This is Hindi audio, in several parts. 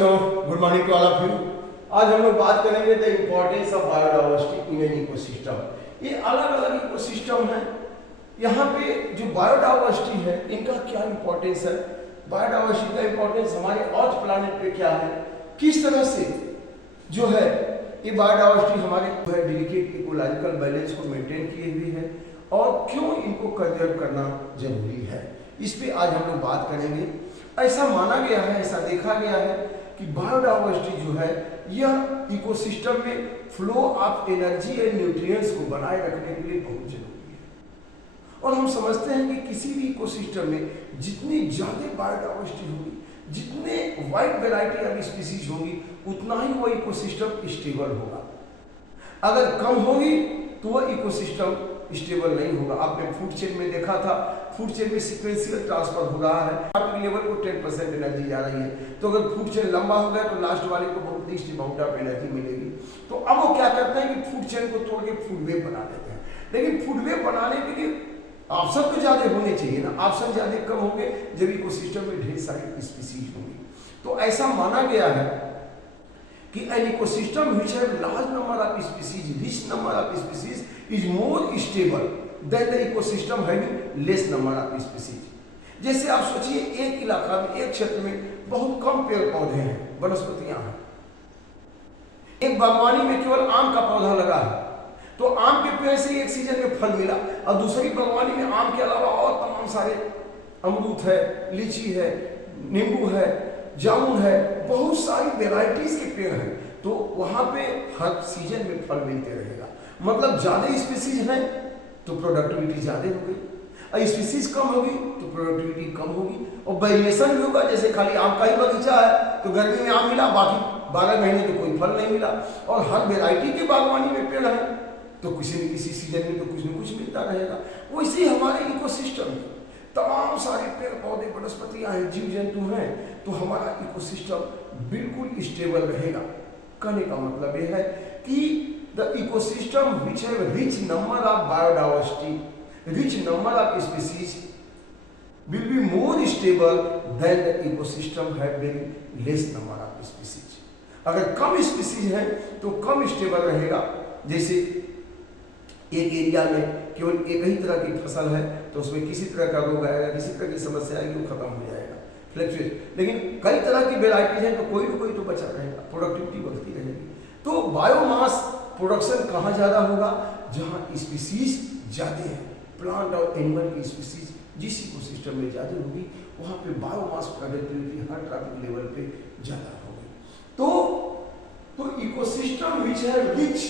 बच्चों, good morning to all of you. आज हम लोग बात करेंगे the importance of biodiversity in an ecosystem. ये अलग अलग इकोसिस्टम है, यहाँ पे जो बायोडाइवर्सिटी है इनका क्या इम्पोर्टेंस है, बायोडाइवर्सिटी का इम्पोर्टेंस हमारे अर्थ प्लैनेट पे क्या है, किस तरह से जो है ये बायोडाइवर्सिटी हमारे जो है डेलिकेट इकोलॉजिकल बैलेंस को मेंटेन किए हुए है और क्यों इनको कंजर्व करना जरूरी है, इस पे आज हम लोग बात करेंगे। ऐसा माना गया है, ऐसा देखा गया है कि बायोडाइवर्सिटी जो है यह इकोसिस्टम में flow of energy and nutrients को बनाए रखने के लिए बहुत जरूरी है। और हम समझते हैं कि किसी भी इकोसिस्टम में जितनी ज़्यादा बायोडाइवर्सिटी होगी, जितने वाइड वैरायटी ऑफ स्पीसीज होगी, उतना ही वो इकोसिस्टम स्टेबल होगा। अगर कम होगी तो वह इकोसिस्टम स्टेबल नहीं होगा। आपने फूड चेन में देखा था, फूड चेन में सीक्वेंशियल ट्रांसफर हो रहा है, आपके लेवल को 10% एनर्जी जा रही है, तो अगर फूड चेन लंबा हो गया तो लास्ट वाले को बहुत लीस्ट अमाउंट ऑफ एनर्जी मिलेगी। तो अब वो क्या करते हैं कि फूड चेन को तोड़ के फूड वेब बना देते हैं। लेकिन फूड वेब बनाने के लिए ऑप्शन तो ज्यादा होने चाहिए ना, ऑप्शन ज्यादा कम होंगे जब इकोसिस्टम में ढेर सारी स्पीसीज होंगी। तो ऐसा माना गया है कि an ecosystem which have large number of species, rich number of species is more stable than the ecosystem having less number of species। जैसे आप सोचिए एक इलाका में, एक क्षेत्र में बहुत कम पेड़ पौधे हैं, वनस्पतियां हैं। एक बागवानी में केवल आम का पौधा लगा है, तो आम के पेड़ से एक सीजन में फल मिला, और दूसरी बागवानी में आम के अलावा और तमाम सारे अमरूद है, लीची है, नींबू है, जामुन है, बहुत सारी वेराइटीज के पेड़ हैं, तो वहां पे हर सीजन में फल मिलते रहेगा। मतलब ज्यादा स्पीसीज हैं तो प्रोडक्टिविटी ज्यादा होगी, और स्पीसीज कम होगी तो प्रोडक्टिविटी कम होगी, और वेरिएशन भी होगा। जैसे खाली आम का ही बगीचा है तो गर्मी में आम मिला, बाकी 12 महीने तो कोई फल नहीं मिला। और हर वेराइटी के बागवानी में पेड़ है तो किसी न किसी सीजन में तो कुछ न कुछ मिलता रहेगा। वैसे हमारे इकोसिस्टम में तमाम सारे पेड़ पौधे, वनस्पतियां हैं, जीव जंतु हैं, तो हमारा इकोसिस्टम बिल्कुल स्टेबल रहेगा। कहने का मतलब यह है कि the ecosystem which have rich number of biodiversity, rich number of species will be more stable than the ecosystem having less number of species. अगर कम स्पीसीज है तो कम स्टेबल रहेगा। जैसे एक एरिया में केवल एक ही तरह की फसल है तो उसमें किसी तरह का रोग आएगा, किसी तरह की समस्या आएगी, वो खत्म हो जाएगा, फ्लक्चुएट। लेकिन कई तरह की वेराइटीज हैं तो कोई ना कोई तो बचा रहेगा, प्रोडक्टिविटी बढ़ती रहेगी। तो बायोमास प्रोडक्शन कहाँ ज़्यादा होगा? जहाँ स्पीसीज ज़्यादा है, प्लांट और एनिमल की स्पीसीज जिस इकोसिस्टम में ज़्यादा होगी वहाँ पे बायोमास प्रोडक्टिविटी हर ट्रॉपिक लेवल पे ज़्यादा होगी। तो इकोसिस्टम विच है rich,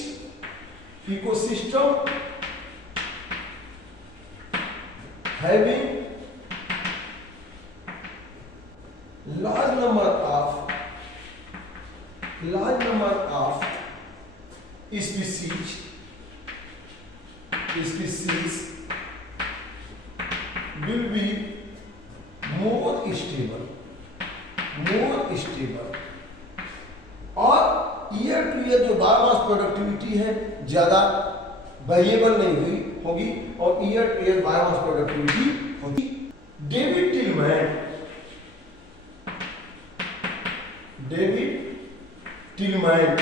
ecosystem having large number of species will be more stable, और ईयर टू ईयर जो बायोमास प्रोडक्टिविटी है ज्यादा वेरिएबल नहीं हुई होगी, और year to year biomass productivity होगी। David Tilman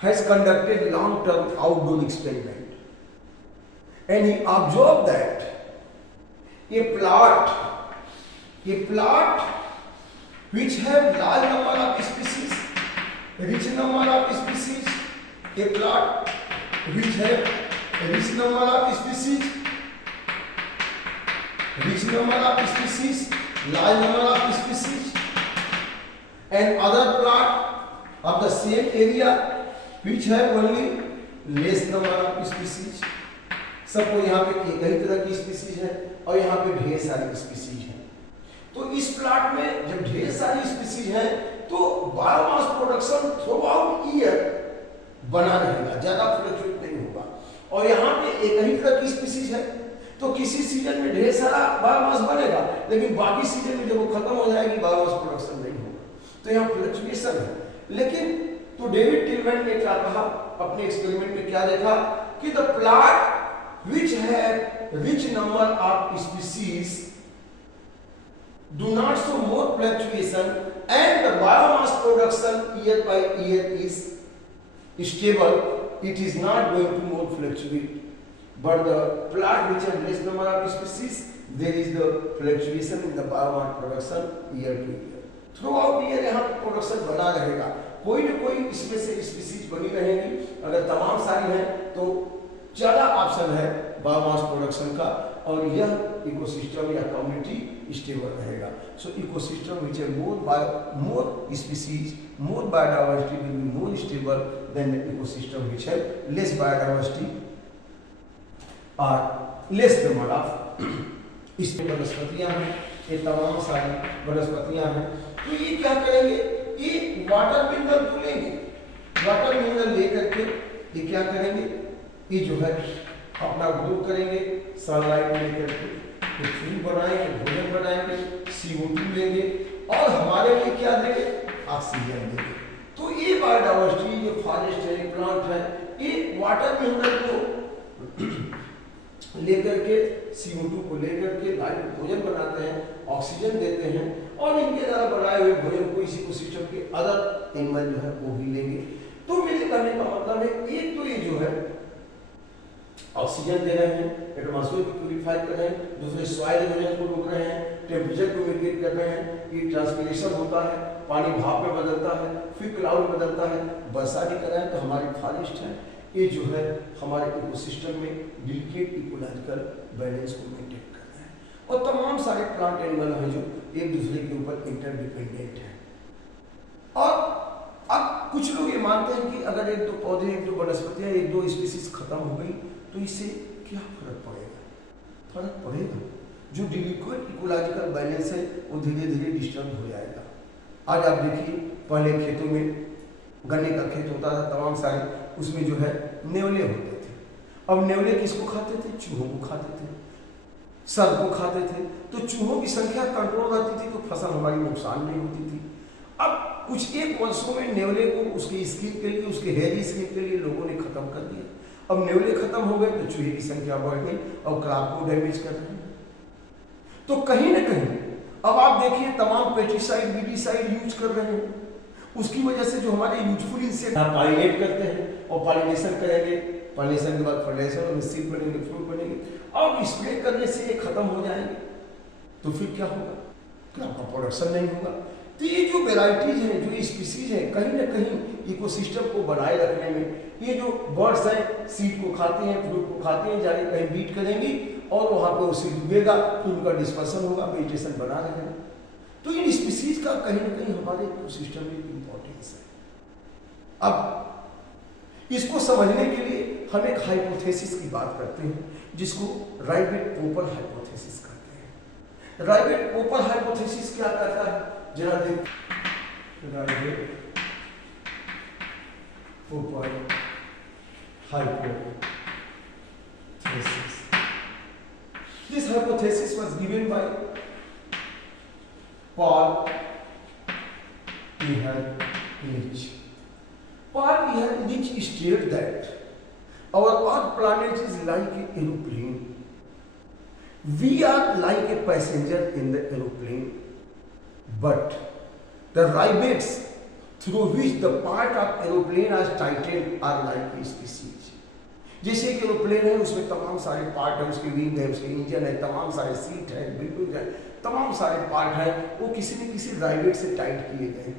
has conducted long-term outdoor experiment, and he observed that a plot which have large number of species, rich number of species, a plot which have rich number of species, large number of species, and other plot of the same area which have only less number of species। सबको यहाँ पे एक ही तरह की स्पीसीज है और यहाँ पे ढेर सारी स्पीसीज है। तो इस प्लॉट में जब ढेर सारी स्पीसीज है तो biomass production through out year बना रहेगा, ज्यादा फ्लक्चुएट नहीं होगा। और यहाँ पे एक ही तरह की स्पीसीज है तो किसी सीजन में ढेर सारा बायोमास बनेगा, लेकिन बाकी सीजन में जब वो खत्म हो जाएगी बायोमास प्रोडक्शन नहीं होगा। तो यहाँ फ्लक्चुएशन है। लेकिन तो डेविड टिलमैन ने क्या कहा अपने एक्सपेरिमेंट में, क्या देखा कि the plot which have rich number of species do not show more fluctuation and the biomass production year by year is stable, it is not going to more fluctuate. But the plant which has less number of species, there is the fluctuation in the biomass production year to year. Throughout year यहाँ प्रोडक्शन बना रहेगा, कोई न कोई इसमें से स्पीसीज बनी रहेगी। अगर तमाम सारी हैं तो ज़्यादा ऑप्शन है बायोमास प्रोडक्शन का, और यह इकोसिस्टम या कम्युनिटी स्टेबल रहेगा। सो इकोसिस्टम विच है more species, more biodiversity will be more stable than the ecosystem which है लेस बायोडाइवर्सिटी और लेस नंबर ऑफ। इसमें वनस्पतियाँ हैं, ये तमाम सारी वनस्पतियाँ हैं। तो ये क्या करेंगे, ये वाटर मिनरल को लेंगे, वाटर मिनरल लेकर के ये क्या करेंगे, ये जो है अपना ग्रो करेंगे, सनलाइट लेकर के फूड बनाएंगे, भोजन बनाएंगे, CO2 लेंगे और हमारे लिए क्या देंगे, ऑक्सीजन देंगे। तो ये बायोडाइवर्सिटी, ये फॉरेस्ट है, प्लांट है, ये वाटर मिनरल को लेकर के CO2 को लेकर के लाइट भोजन बनाते हैं, ऑक्सीजन देते हैं, और इनके द्वारा बनाए हुए भोजन को इसी इकोसिस्टम के अदर एनिमल जो है वो भी लेंगे। तो मेरे कहने का मतलब है, एक तो ये जो है ऑक्सीजन दे रहे हैं, एटमॉस्फेयर को प्यूरिफाई कर रहे हैं, दूसरे सॉइल इरोजन को रोक रहे हैं, टेम्परेचर को मेंटेन कर रहे हैं, ये ट्रांसपिरेशन होता है, पानी भाप में बदलता है, फिर क्लाउड बदलता है, वर्षा भी कर रहे हैं। तो हमारी फॉरेस्ट है, ये जो है हमारे इकोसिस्टम में डिलिकेट इकोलॉजिकल बैलेंस को मेंटेन कर रहे हैं, और तमाम सारे प्लांट एनिमल हैं जो एक दूसरे के ऊपर इंटरडिपेंडेंट हैं। और अब कुछ लोग ये मानते हैं कि अगर एक दो पौधे, एक दो वनस्पतियाँ, एक दो स्पीसीज खत्म हो गई तो इससे क्या फर्क पड़ेगा? फर्क पड़ेगा, जो डिलिकेट इकोलॉजिकल बैलेंस है वो धीरे धीरे डिस्टर्ब हो जाएगा। आज आप देखिए, पहले खेतों में गन्ने का खेत होता था, तमाम सारे, उसमें जो है नेवले होते थे। अब नेवले किसको खाते थे? चूहों को खाते थे, सर को खाते थे। तो चूहों की संख्या कंट्रोल रहती थी तो फसल हमारी नुकसान नहीं होती थी। अब कुछ एक वर्षों में नेवले को उसके स्किन के लिए, उसके हेयर स्किन के लिए लोगों ने खत्म कर दिया। अब नेवले खत्म हो गए तो चूहे की संख्या बढ़ गई और क्रॉप को डैमेज कर रहे हैं। तो कहीं ना कहीं अब आप देखिए, तमाम पेस्टिसाइड, वीडिसाइड यूज कर रहे हैं, उसकी वजह से जो हमारे यूजफुल इंसेक्ट पॉलिनेट करते हैं और पॉलिनेशन करेंगे, पॉलिनेशन के बाद फर्टिलाइजेशन में सीड बनेंगे, फ्रूट बनेंगे, और स्प्रे करने से ये खत्म हो जाएंगे। तो फिर क्या होगा? क्रॉप का प्रोडक्शन नहीं होगा। तो ये जो वेराइटीज हैं, जो स्पीसीज हैं, कहीं ना कहीं इकोसिस्टम को बनाए रखने में, ये जो बर्ड्स हैं सीड को खाते हैं, फ्रूट को खाते हैं, जाके कहीं बीट करेंगी और वहाँ पर वो सीड उगेगा, फिर उनका डिस्पर्सन होगा, वेजिटेशन बना रहेगा। तो इन स्पीसीज का कहीं ना कहीं हमारे इकोसिस्टम में इंपॉर्टेंस है। अब इसको समझने के लिए हम एक हाइपोथेसिस की बात करते हैं, जिसको राइबेट-पोपल हाइपोथेसिस कहते हैं। राइबेट-पोपल हाइपोथेसिस क्या कहता है, जरा देख। राइबेट-पोपल hypothesis. This hypothesis was given by Paul Ehrlich. Paul Ehrlich stated that our Earth planet is like an aeroplane. We are like a passenger in the aeroplane, but the rivets through which the part of aeroplane is tightened are like a species. जैसे कि एरोप्लेन है, उसमें तमाम सारे पार्ट है, उसके विंग है, उसके इंजन है, तमाम सारे सीट है, बिल्कुल है, तमाम सारे पार्ट हैं, वो किसी न किसी राइवेट से टाइट किए गए।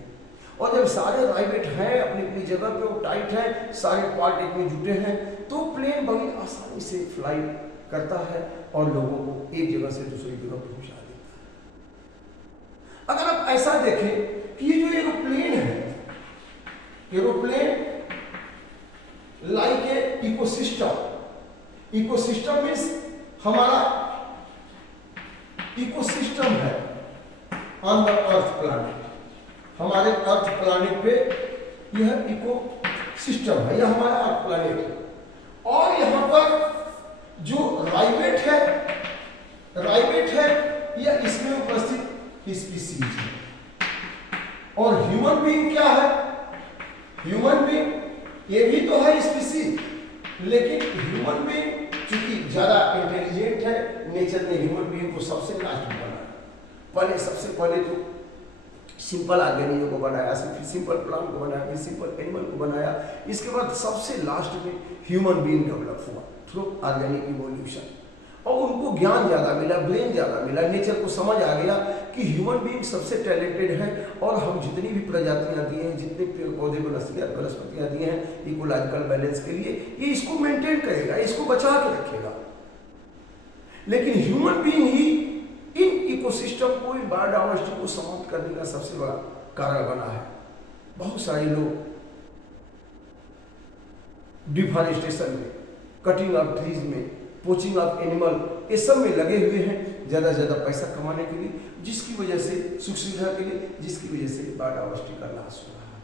और जब सारे राइवेट हैं अपनी अपनी जगह पे, वो टाइट है, सारे पार्ट एक में जुटे हैं, तो प्लेन बड़ी आसानी से फ्लाई करता है और लोगों को एक जगह से दूसरी जगह पहुंचा देता है। अगर आप ऐसा देखें कि ये जो एरोप्लेन है, aeroplane like a ecosystem, ecosystem means हमारा इकोसिस्टम है ऑन द अर्थ प्लैनेट, हमारे अर्थ प्लैनेट पे यह इकोसिस्टम है, यह हमारा अर्थ प्लैनेट है। और यहाँ पर जो राइवेट है यह इसमें उपस्थित स्पीसीज है। और ह्यूमन बीइंग क्या है? ह्यूमन बीइंग ये भी तो है स्पीसीज, लेकिन ह्यूमन बीइंग चूंकि ज्यादा इंटेलिजेंट है, नेचर ने ह्यूमन बीइंग को सबसे लास्ट में बनाया। पहले सबसे पहले तो सिंपल ऑर्गेनिज्म को बनाया, फिर सिंपल प्लांट को बनाया, फिर सिंपल एनिमल को बनाया, इसके बाद सबसे लास्ट में ह्यूमन बीइंग डेवलप हुआ थ्रू ऑर्गेनिक इवोल्यूशन। और उनको ज्ञान ज़्यादा मिला, ब्रेन ज़्यादा मिला, नेचर को समझ आ गया कि ह्यूमन बीइंग सबसे टैलेंटेड है और हम जितनी भी प्रजातियाँ दिए हैं, जितने पेड़ पौधे वनस्पतियाँ दिए हैं इकोलॉजिकल बैलेंस के लिए, ये इसको मेंटेन करेगा, इसको बचा के रखेगा। लेकिन human being he in ecosystem को, इन बायोडायवर्सिटी को समाप्त करने का सबसे बड़ा कारण बना है। बहुत सारे लोग डिफॉरेस्टेशन में, कटिंग ऑफ ट्रीज में, पोचिंग ऑफ एनिमल, ये सब में लगे हुए हैं ज़्यादा से ज़्यादा पैसा कमाने के लिए, जिसकी वजह से सुख सुविधा के लिए, जिसकी वजह से बायोडायवर्सिटी का नाश हो रहा है।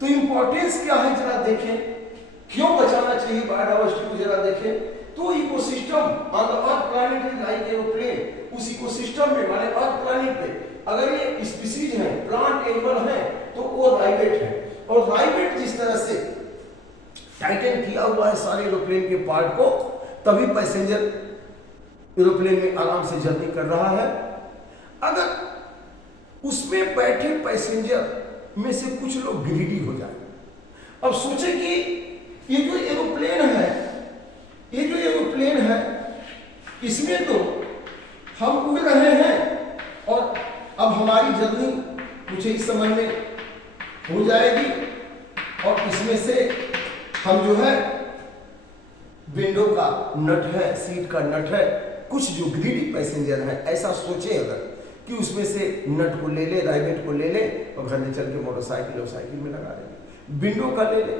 तो इम्पोर्टेंस क्या है जरा देखें, क्यों बचाना चाहिए बायोडायवर्सिटी को जरा देखें। तो ecosystem on the earth planet is like aeroplane, उस इकोसिस्टम में माने अर्थ प्लैनेट पे अगर ये स्पीसीज हैं, प्लांट एनिमल हैं, तो वो राइवेट है। और राइवेट जिस तरह से टाइटन किया हुआ है सारे एरोप्लेन के पार्ट को, तभी पैसेंजर एरोप्लेन में आराम से जर्नी कर रहा है। अगर उसमें बैठे पैसेंजर में से कुछ लोग ग्रीडी हो जाए, अब सोचे कि ये जो एरोप्लेन है, इसमें तो हम उड़ रहे हैं और अब हमारी जर्नी कुछ ही समय में हो जाएगी और इसमें से हम जो है विंडो का नट है, सीट का नट है, कुछ जो ग्रीडी पैसेंजर है ऐसा सोचे अगर कि उसमें से नट को ले ले, राइवेट को ले ले और घर में चल के मोटरसाइकिल और साइकिल में लगा देंगे, विंडो का ले ले।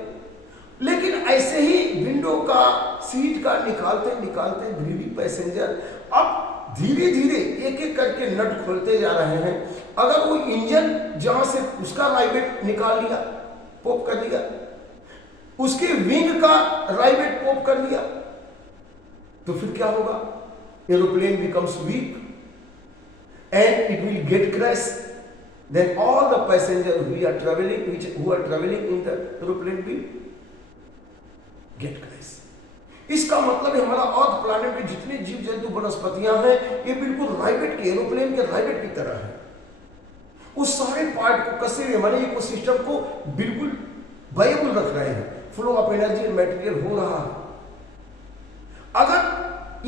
लेकिन ऐसे ही विंडो का, सीट का निकालते निकालते ग्रीडी पैसेंजर अब धीरे धीरे एक एक करके नट खोलते जा रहे हैं। अगर वो इंजन जहां से उसका राइवेट निकाल लिया, पॉप कर दिया, उसके विंग का राइवेट पॉप कर दिया, तो फिर क्या होगा? Aeroplane becomes weak and it will get crash. Then all the passenger who are traveling in the aeroplane will get crash। इसका मतलब है हमारा अर्थ प्लैनेट में जितने जीव जंतु वनस्पतियां हैं, ये बिल्कुल राइवेट के, एरोप्लेन के राइवेट की तरह है। उस सारे पार्ट को कसे हुए माने इकोसिस्टम को बिल्कुल वायबल रख रहे हैं, फ्लो ऑफ एनर्जी मटेरियल हो रहा है। अगर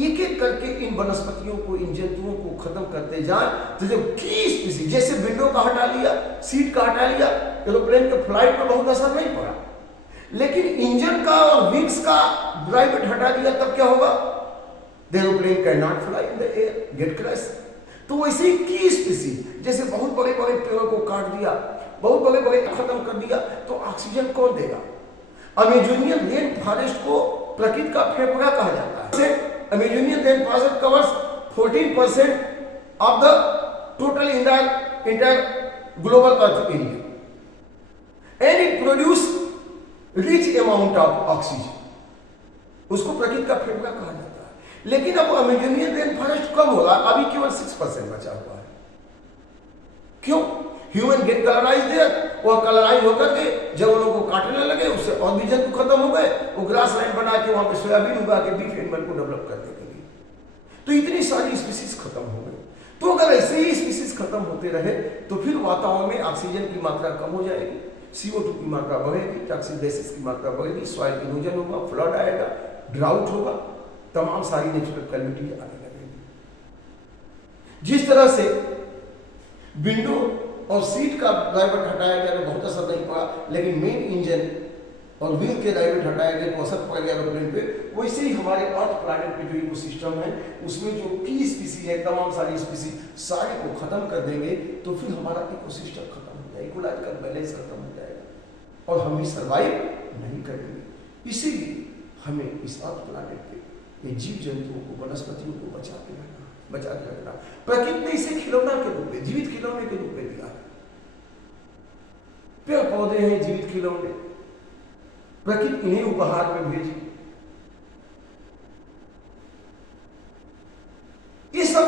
एक एक करके इन वनस्पतियों को, इन जंतुओं को खत्म करते जाए, तो जब की स्पीसीज, जैसे विंडो का हटा लिया, सीट का हटा लिया, एरोप्लेन के फ्लाइट पर बहुत असर नहीं पड़ा, लेकिन इंजन का और विंग्स का राइवेट हटा दिया, तब क्या होगा? The aeroplane can not fly in the air, get crash. तो वैसे ही की स्पीसीज, जैसे बहुत बड़े बड़े पेड़ों को काट दिया, बहुत बड़े बड़े खत्म कर दिया, तो ऑक्सीजन कौन देगा? अमेजोनियन रेन फॉरेस्ट को प्रकृति का फेफड़ा कहा जाता है। Amazonian rain forest covers 14% of the total entire global earth area and it produce rich amount of oxygen. उसको प्रकृति का फेफड़ा कहा जाता है। लेकिन अब अमेजोनियन रेन फॉरेस्ट कम हो रहा, अभी केवल 6% बचा हुआ है। क्यों? ह्यूमन गेट कलराइज देयर, वह कलराइज होकर के जंगलों को काटने लगे, उससे और भी जंतु खत्म हो गए, वो ग्रास लैंड बना के वहां पे सोयाबीन उगा के बीफ एनिमल को डेवलप करने के लिए, तो इतनी सारी स्पीसीज खत्म हो गई। तो अगर ऐसे ही स्पीसीज खत्म होते रहे तो फिर वातावरण में ऑक्सीजन की मात्रा कम हो जाएगी, CO2 की मात्रा बढ़ेगी, टॉक्सिक गैसेस की मात्रा बढ़ेगी, सॉइल इरोजन होगा, फ्लड आएगा, ड्राउट होगा, तमाम सारी नेचुरल कैलेमिटी आने लगेगी। जिस तरह से विंडो और सीट का राइवेट हटाया गया तो बहुत असर नहीं पड़ा, लेकिन मेन इंजन और व्हील के राइवेट हटाया गया तो असर पड़ गया एरोप्लेन पे। वैसे ही हमारे अर्थ प्लैनेट पे जो इकोसिस्टम है, उसमें जो की स्पीसीज है, तमाम सारी स्पीसीज सारे को खत्म कर देंगे, तो फिर हमारा इकोसिस्टम खत्म हो जाएगा, इकोलॉजिकल बैलेंस खत्म हो जाएगा और हम भी सर्वाइव नहीं करेंगे। इसीलिए हमें इस अर्थ प्लैनेट पे ये जीव जंतुओं को, वनस्पतियों को बचा के रखना। प्रकृति ने इसे खिलौना के रूप में, जीवित खिलौने के रूप में दिया है। पेड़ पौधे हैं जीवित खिलौने, प्रकृति इन्हें उपहार में भेजी। ये सब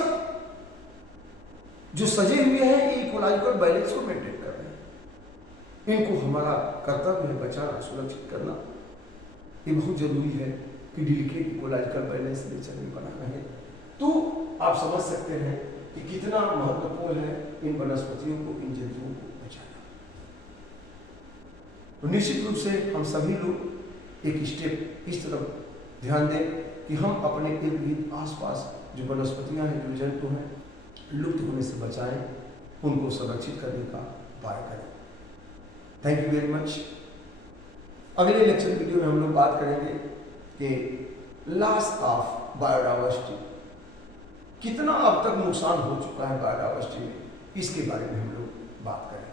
जो सजे हुए हैं, ये इकोलॉजिकल बैलेंस को मेंटेन कर रहे हैं। इनको हमारा कर्तव्य है बचाना, सुरक्षित करना। ये बहुत जरूरी है कि डेलिकेट इकोलॉजिकल बैलेंस नेचर में बना रहे। तो आप समझ सकते हैं कि कितना महत्वपूर्ण है इन वनस्पतियों को, इन जंतुओं को बचाना। तो निश्चित रूप से हम सभी लोग एक स्टेप इस तरफ ध्यान दें कि हम अपने इर्द गिर्द आसपास जो वनस्पतियां हैं, जो जंतु हैं, लुप्त होने से बचाएं, उनको संरक्षित करने का उपाय करें। Thank you very much. अगले लेक्चर वीडियो में हम लोग बात करेंगे कि लॉस ऑफ बायोडायवर्सिटी, कितना अब तक नुकसान हो चुका है बायोडायवर्सिटी में, इसके बारे में हम लोग बात करेंगे।